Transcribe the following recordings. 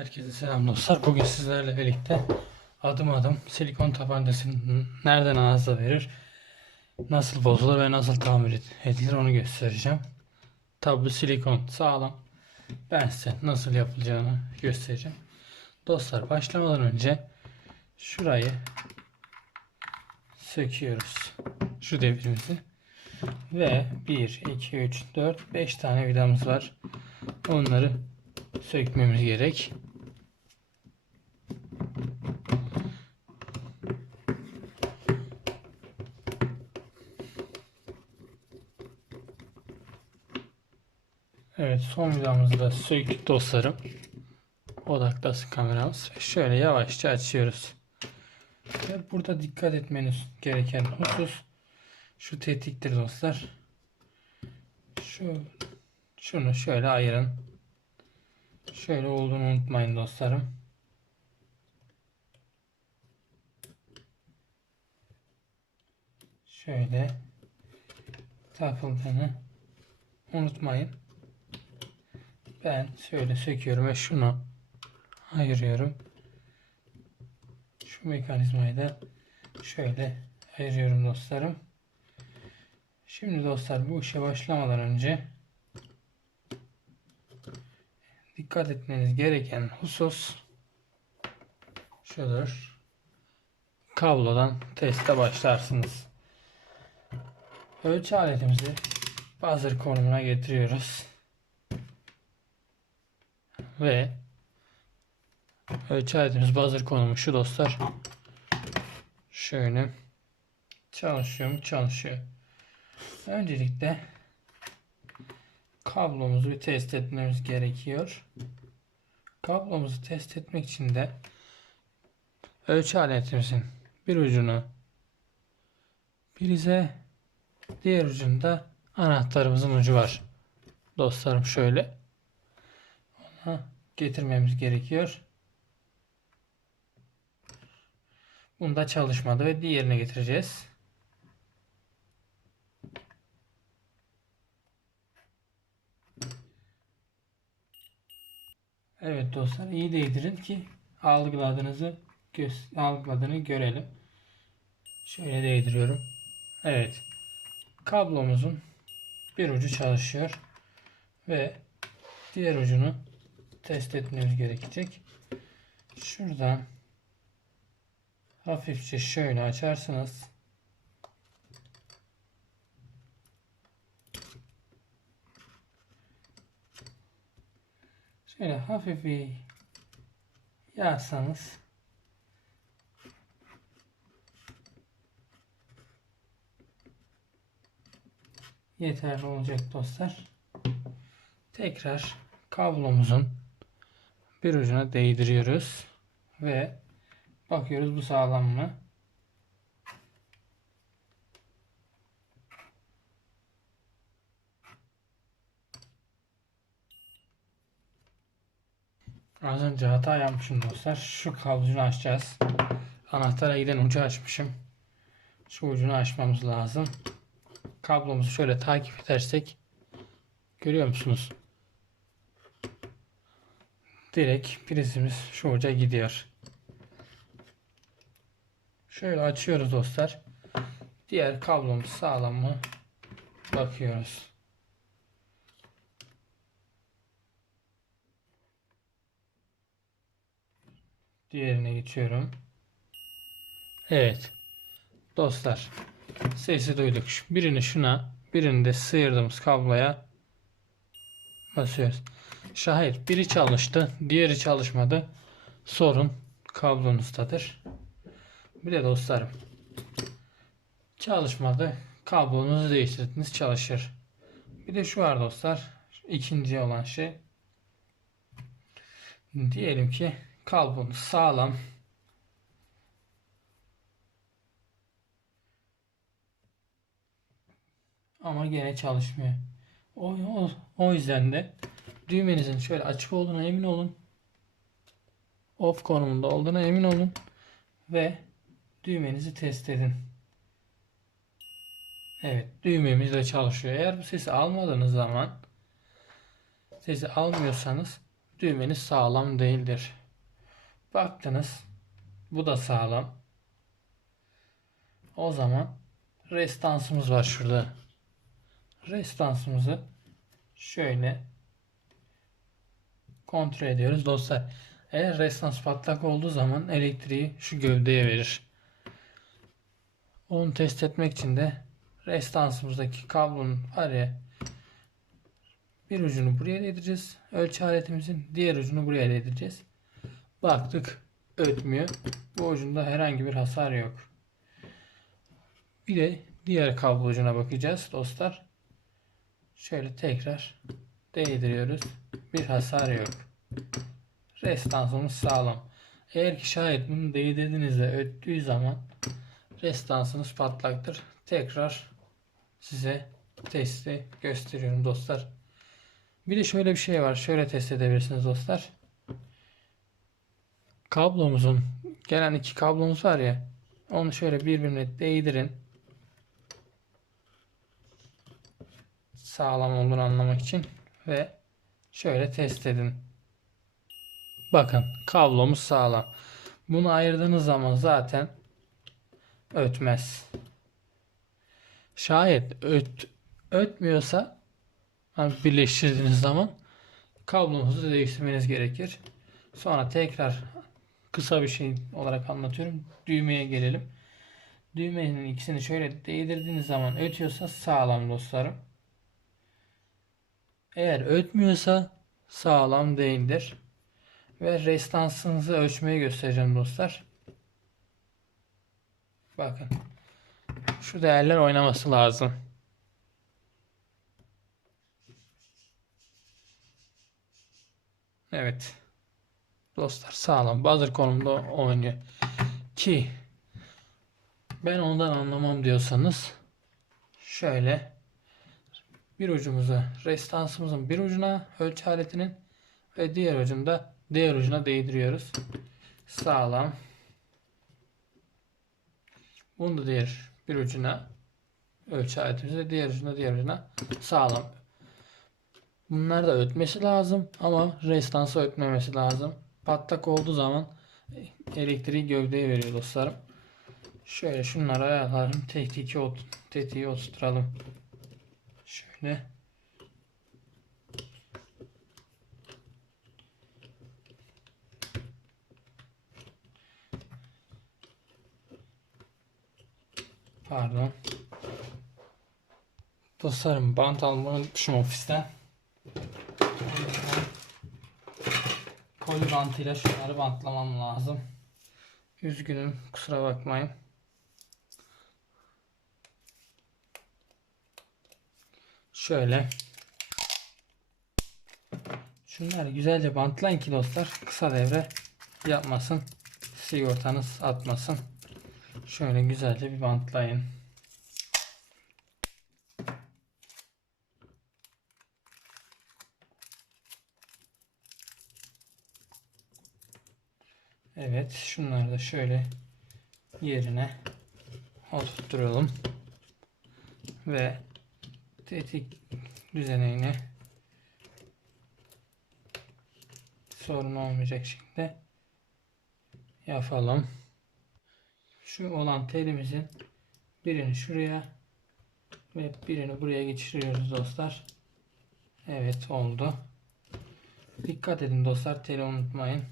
Herkese selam dostlar. Bugün sizlerle birlikte adım adım silikon tabancasını nereden arıza verir, nasıl bozulur ve nasıl tamir edilir onu göstereceğim. Tabi bu silikon sağlam. Ben size nasıl yapılacağını göstereceğim. Dostlar başlamadan önce şurayı söküyoruz. Şu devrimizi. Ve 1, 2, 3, 4, 5 tane vidamız var. Onları sökmemiz gerek. Evet son vidamızı da söktük. Odaklasın kameramız. Şöyle yavaşça açıyoruz. Ve burada dikkat etmeniz gereken husus şu tetiktir dostlar. Şu şunu şöyle ayırın. Şöyle olduğunu unutmayın dostlarım. Şöyle takıldığını unutmayın. Ben şöyle söküyorum ve şunu ayırıyorum. Şu mekanizmayı da şöyle ayırıyorum dostlarım. Şimdi dostlar bu işe başlamadan önce dikkat etmeniz gereken husus şudur. Kablodan teste başlarsınız. Ölçü aletimizi buzzer konumuna getiriyoruz. Ve ölçü aletimiz buzzer konumu şu dostlar. Şöyle çalışıyor mu? Çalışıyor. Öncelikle kablomuzu bir test etmemiz gerekiyor. Kablomuzu test etmek için de ölçü aletimizin bir ucunu prize diğer ucunda anahtarımızın ucu var. Dostlarım şöyle getirmemiz gerekiyor. Bunda çalışmadı ve diğerine getireceğiz. Evet dostlar iyi değdirin ki algıladığınızı algıladığını görelim. Şöyle değdiriyorum. Evet. Kablomuzun bir ucu çalışıyor ve diğer ucunu test etmemiz gerekecek. Şuradan hafifçe şöyle açarsınız. Şöyle hafif bir yarsanız yeterli olacak dostlar. Tekrar kablomuzun bir ucuna değdiriyoruz ve bakıyoruz bu sağlam mı? Az önce hata yapmışım dostlar. Şu kablocuğunu açacağız. Anahtara giden ucu açmışım. Şu ucunu açmamız lazım. Kablomuzu şöyle takip edersek görüyor musunuz? Direkt prizimiz şu uca gidiyor. Şöyle açıyoruz dostlar. Diğer kablomuz sağlam mı? Bakıyoruz. Diğerine geçiyorum. Evet. Dostlar. Sesi duyduk. Birini şuna, birini de sıyırdığımız kabloya basıyoruz. Şahit biri çalıştı, diğeri çalışmadı. Sorun kablonuzdadır. Bir de dostlarım çalışmadı. Kablonuzu değiştirdiniz çalışır. Bir de şu var dostlar. ikinci olan şey. Diyelim ki kablonuz sağlam. Ama gene çalışmıyor. O, o, o yüzden de düğmenizin şöyle açık olduğuna emin olun. Off konumunda olduğuna emin olun. Ve düğmenizi test edin. Evet düğmemiz de çalışıyor. Eğer bu sesi almadığınız zaman sesi almıyorsanız düğmeniz sağlam değildir. Baktınız bu da sağlam. O zaman restansımız var şurada. Restansımızı şöyle kontrol ediyoruz dostlar. Eğer restans patlak olduğu zaman elektriği şu gövdeye verir. Onu test etmek için de restansımızdaki kablonun var ya bir ucunu buraya değdireceğiz. Ölçü aletimizin diğer ucunu buraya değdireceğiz. Baktık ötmüyor. Bu ucunda herhangi bir hasar yok. Bir de diğer kablo ucuna bakacağız dostlar. Şöyle tekrar değdiriyoruz. Bir hasar yok. Restansımız sağlam. Eğer ki şayet bunu değdirdiğinizde öttüğü zaman restansınız patlaktır. Tekrar size testi gösteriyorum dostlar. Bir de şöyle bir şey var. Şöyle test edebilirsiniz dostlar. Kablomuzun gelen iki kablomuz var ya. Onu şöyle birbirine değdirin. Sağlam olduğunu anlamak için ve şöyle test edin. Bakın kablomuz sağlam. Bunu ayırdığınız zaman zaten ötmez. Şayet öt, ötmüyorsa hani birleştirdiğiniz zaman kablomuzu değiştirmeniz gerekir. Sonra tekrar kısa bir şey olarak anlatıyorum. Düğmeye gelelim. Düğmenin ikisini şöyle değdirdiğiniz zaman ötüyorsa sağlam dostlarım. Eğer ötmüyorsa sağlam değildir. Ve restansınızı ölçmeyi göstereceğim dostlar. Bakın. Şu değerler oynaması lazım. Evet. Dostlar sağlam. Buzzer konumda oynuyor. Ki ben ondan anlamam diyorsanız şöyle bir ucumuza restansımızın bir ucuna ölçü aletinin ve diğer ucunda diğer ucuna değdiriyoruz. Sağlam. Bunu da diğer bir ucuna ölçü aletimize diğer ucuna diğer ucuna sağlam. Bunlar da ötmesi lazım ama restansı ötmemesi lazım. Patlak olduğu zaman elektriği gövdeye veriyor dostlarım. Şöyle şunları ayarlarım. Tetiği, ot, tetiği oturtalım. Şöyle. Pardon. Dostlarım bant almayı unutmuşum ofisten. Koli bantıyla şunları bantlamam lazım. Üzgünüm kusura bakmayın. Şöyle. Şunları güzelce bantlayın ki dostlar kısa devre yapmasın. Sigortanız atmasın. Şöyle güzelce bir bantlayın. Evet şunları da şöyle yerine oturtturalım. Ve tetik düzeneğini sorun olmayacak şekilde yapalım. Şu olan telimizin birini şuraya ve birini buraya geçiriyoruz dostlar. Evet oldu. Dikkat edin dostlar teli unutmayın.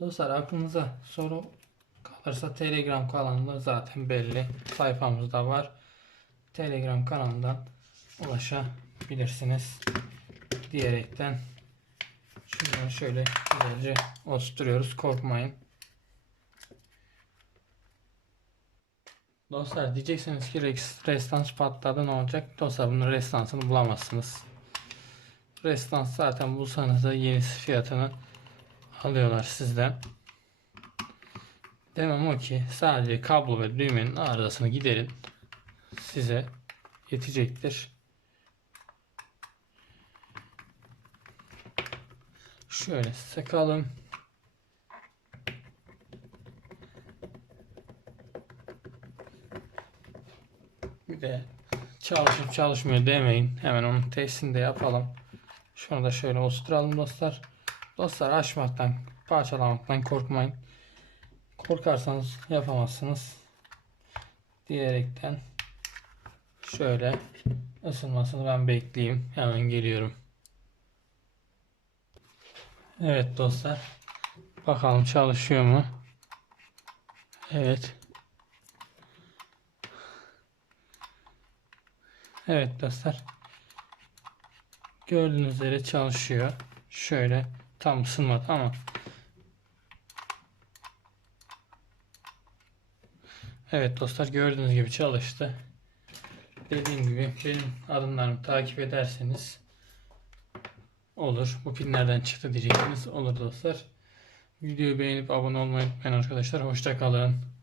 Dostlar aklınıza soru kalırsa Telegram kanalında zaten belli. Sayfamızda var. Telegram kanalından ulaşabilirsiniz. Diyerekten şunları şöyle güzelce oturtuyoruz. Korkmayın. Dostlar diyeceksiniz ki restans patladı ne olacak? Dostlar bunun restansını bulamazsınız. Restans zaten bulsanız da yenisi fiyatını alıyorlar sizden. Demem o ki sadece kablo ve düğmenin arızasını giderin. Size yetecektir. Şöyle sıkalım. Bir de çalışıp çalışmıyor demeyin. Hemen onun testini de yapalım. Şunu da şöyle oturalım dostlar. Dostlar açmaktan, parçalamaktan korkmayın. Korkarsanız yapamazsınız. Diyerekten şöyle ısınmasını ben bekleyeyim. Hemen geliyorum. Evet dostlar. Bakalım çalışıyor mu? Evet. Evet dostlar. Gördüğünüz üzere çalışıyor. Şöyle tam ısınmadı ama Evet dostlar gördüğünüz gibi çalıştı. Dediğim gibi benim adımlarımı takip ederseniz olur. Bu pinlerden çıktı diyeceksiniz. Olur dostlar. Videoyu beğenip abone olmayı unutmayın arkadaşlar. Hoşça kalın.